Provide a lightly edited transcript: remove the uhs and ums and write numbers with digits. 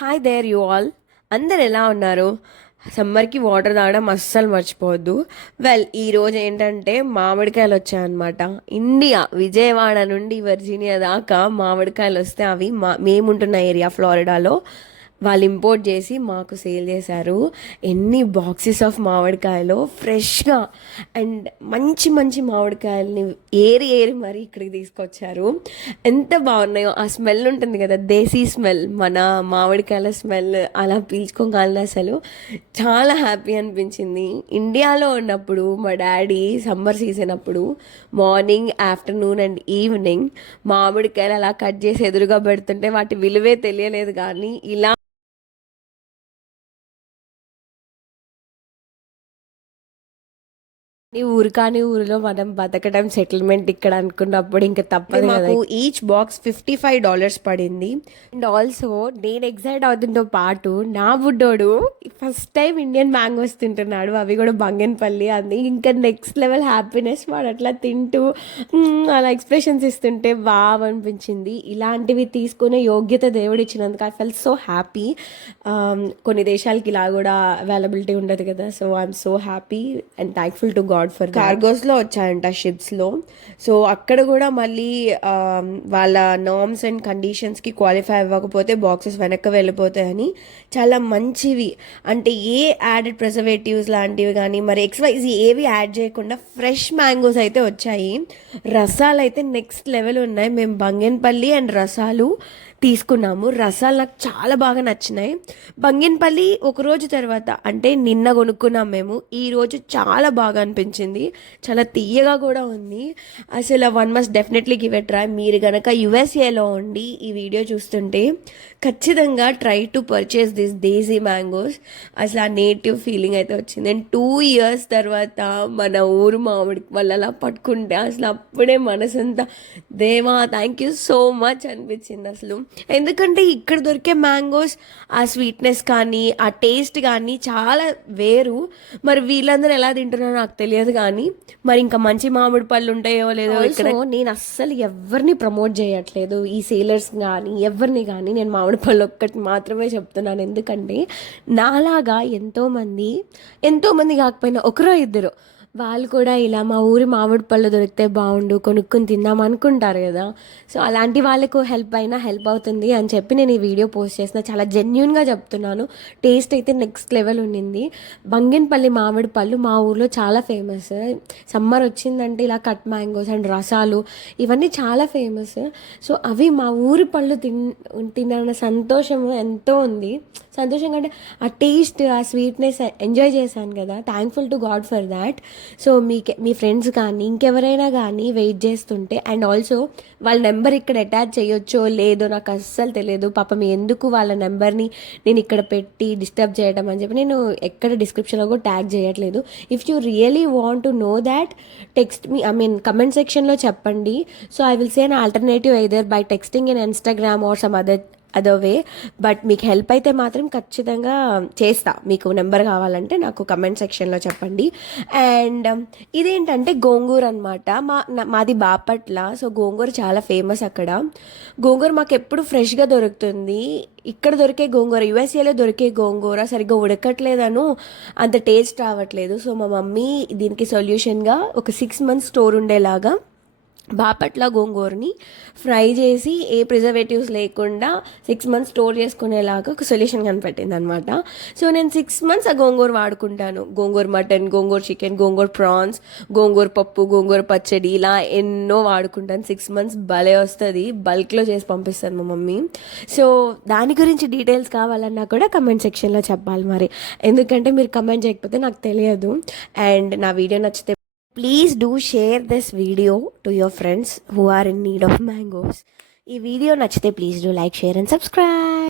Hi there you all. అందరు ఎలా ఉన్నారు? సమ్మర్కి వాటర్ తాగడం అస్సలు మర్చిపోవద్దు. ఈరోజు ఏంటంటే మామిడికాయలు వచ్చాయన్నమాట. ఇండియా విజయవాడ నుండి వర్జీనియా దాకా మామిడికాయలు వస్తే అవి మేముంటున్న ఏరియా ఫ్లోరిడాలో వాళ్ళు ఇంపోర్ట్ చేసి మాకు సేల్ చేశారు. ఎన్ని బాక్సెస్ ఆఫ్ మామిడికాయలు ఫ్రెష్గా అండ్ మంచి మంచి మామిడికాయలని ఏరి ఏరి మరీ ఇక్కడికి తీసుకొచ్చారు. ఎంత బాగున్నాయో. ఆ స్మెల్ ఉంటుంది కదా, దేశీ స్మెల్, మన మామిడికాయల స్మెల్ అలా పీల్చుకోగలను. అసలు చాలా హ్యాపీ అనిపించింది. ఇండియాలో ఉన్నప్పుడు మా డాడీ సమ్మర్ సీజన్ అప్పుడు మార్నింగ్, ఆఫ్టర్నూన్ అండ్ ఈవినింగ్ మామిడికాయలు అలా కట్ చేసి ఎదురుగా పెడుతుంటే వాటి విలువే తెలియలేదు. కానీ ఇలా ఈ ఊరు కాని ఊరిలో మనం బతకడం, సెటిల్మెంట్ ఇక్కడ అనుకున్నప్పుడు ఇంకా తప్పదు కదా. మాకు ఈచ్ బాక్స్ $55 పడింది. అండ్ ఆల్సో నేను ఎగ్జైట్ అవుతుందో పాటు నా బుడ్డోడు ఫస్ట్ టైం ఇండియన్ మ్యాంగోస్ తింటున్నాడు, అవి కూడా బంగన్పల్లి. అది ఇంకా నెక్స్ట్ లెవెల్ హ్యాపీనెస్. వాడు అట్లా తింటూ అలా ఎక్స్ప్రెషన్స్ ఇస్తుంటే బాగా అనిపించింది. ఇలాంటివి తీసుకునే యోగ్యత దేవుడు ఇచ్చినందుకు ఐ ఫెల్ సో హ్యాపీ. కొన్ని దేశాలకి ఇలా కూడా అవైలబిలిటీ ఉండదు కదా. So I'm so happy and thankful to God for కార్గోస్లో వచ్చాయంట, షిప్స్లో. సో అక్కడ కూడా మళ్ళీ వాళ్ళ నార్మ్స్ అండ్ కండిషన్స్కి క్వాలిఫై అవ్వకపోతే బాక్సెస్ వెనక్కి వెళ్ళిపోతాయని చాలా మంచివి, అంటే ఏ యాడెడ్ ప్రిజర్వేటివ్స్ లాంటివి కానీ మరి ఎక్స్వైజీ ఏవి యాడ్ చేయకుండా ఫ్రెష్ మ్యాంగోస్ అయితే వచ్చాయి. రసాలు అయితే నెక్స్ట్ లెవెల్ ఉన్నాయి. మేము బంగన్పల్లి అండ్ రసాలు తీసుకున్నాము. రసాలు నాకు చాలా బాగా నచ్చినాయి. బంగినపల్లి ఒకరోజు తర్వాత అంటే నిన్న కొనుక్కున్నాం మేము. ఈరోజు చాలా బాగా అనిపించింది. చాలా తీయగా కూడా ఉంది. అసలు one must definitely give a try. మీరు కనుక యుఎస్ఏలో ఉండి ఈ వీడియో చూస్తుంటే ఖచ్చితంగా try to purchase this desi mangoes. అసలు ఆ నేటివ్ ఫీలింగ్ అయితే వచ్చింది. అండ్ 2 years తర్వాత మన ఊరు మామిడి వాళ్ళు అలా పట్టుకుంటే అసలు అప్పుడే మనసంతా దేవా థ్యాంక్ యూ సో మచ్ అనిపించింది అసలు. ఎందుకంటే ఇక్కడ దొరికే మ్యాంగోస్ ఆ స్వీట్నెస్ కానీ ఆ టేస్ట్ కానీ చాలా వేరు. మరి వీళ్ళందరూ ఎలా తింటున్నారో నాకు తెలియదు. కానీ మరి ఇంకా మంచి మామిడి పళ్ళు ఉంటాయో లేదో. ఇక్కడ నేను అస్సలు ఎవరిని ప్రమోట్ చేయట్లేదు, ఈ సేలర్స్ కానీ ఎవరిని కానీ. నేను మామిడి పళ్ళు ఒక్కటి మాత్రమే చెప్తున్నాను. ఎందుకంటే నాలాగా ఎంతోమంది కాకపోయినా ఒకరో ఇద్దరు వాళ్ళు కూడా ఇలా మా ఊరి మామిడి పళ్ళు దొరికితే బాగుండు, కొనుక్కొని తిందాం అనుకుంటారు కదా. సో అలాంటి వాళ్ళకు హెల్ప్ అయినా హెల్ప్ అవుతుంది అని చెప్పి నేను ఈ వీడియో పోస్ట్ చేసిన. చాలా జెన్యున్గా చెప్తున్నాను. టేస్ట్ అయితే నెక్స్ట్ లెవెల్ ఉండింది. బంగినపల్లి మామిడి పళ్ళు మా ఊర్లో చాలా ఫేమస్. సమ్మర్ వచ్చిందంటే ఇలా కట్ మ్యాంగోస్ అండ్ రసాలు ఇవన్నీ చాలా ఫేమస్. సో అవి మా ఊరి పళ్ళు తిన్న సంతోషం ఎంతో ఉంది. సంతోషంగా అంటే ఆ టేస్ట్, ఆ స్వీట్నెస్ ఎంజాయ్ చేశాను కదా. Thankful to God for that. So me friends కానీ ఇంకెవరైనా కానీ వెయిట్ చేస్తుంటే, అండ్ ఆల్సో వాళ్ళ నెంబర్ ఇక్కడ అటాచ్ చేయొచ్చో లేదో నాకు అస్సలు తెలియదు. పాపం ఎందుకు వాళ్ళ నెంబర్ని నేను ఇక్కడ పెట్టి డిస్టర్బ్ చేయడం అని చెప్పి నేను ఎక్కడ డిస్క్రిప్షన్లో కూడా ట్యాగ్ చేయట్లేదు. If you really want to know that text me, comment సెక్షన్లో చెప్పండి. So I will say an alternative either by texting in Instagram are some అదో వే. బట్ మీకు హెల్ప్ అయితే మాత్రం ఖచ్చితంగా చేస్తా. మీకు నెంబర్ కావాలంటే నాకు కమెంట్ సెక్షన్లో చెప్పండి. అండ్ ఇదేంటంటే గోంగూర అనమాట. మాది బాపట్ల. సో గోంగూర చాలా ఫేమస్ అక్కడ. గోంగూర మాకు ఎప్పుడు ఫ్రెష్గా దొరుకుతుంది. ఇక్కడ దొరికే గోంగూర, యుఎస్ఏలో దొరికే గోంగూర సరిగ్గా ఉడకట్లేదను అంత టేస్ట్ రావట్లేదు. సో మా మమ్మీ దీనికి సొల్యూషన్గా ఒక 6 months స్టోర్ ఉండేలాగా బాపట్ల గోంగూరని ఫ్రై చేసి ఏ ప్రిజర్వేటివ్స్ లేకుండా 6 months స్టోర్ చేసుకునేలాగా ఒక సొల్యూషన్ కనిపెట్టింది అనమాట. సో నేను 6 months ఆ గోంగూర వాడుకుంటాను. గోంగూర మటన్, గోంగూర చికెన్, గోంగూర ప్రాన్స్, గోంగూర పప్పు, గోంగూర పచ్చడి ఇలా ఎన్నో వాడుకుంటాను. 6 months భలే వస్తుంది. బల్క్లో చేసి పంపిస్తాను మా మమ్మీ. సో దాని గురించి డీటెయిల్స్ కావాలన్నా కూడా కమెంట్ సెక్షన్లో చెప్పాలి మరి. ఎందుకంటే మీరు కమెంట్ చేయకపోతే నాకు తెలియదు. అండ్ నా వీడియో నచ్చితే please do share this video to your friends who are in need of mangoes. ఈ వీడియో నచ్చితే please do like, share and subscribe.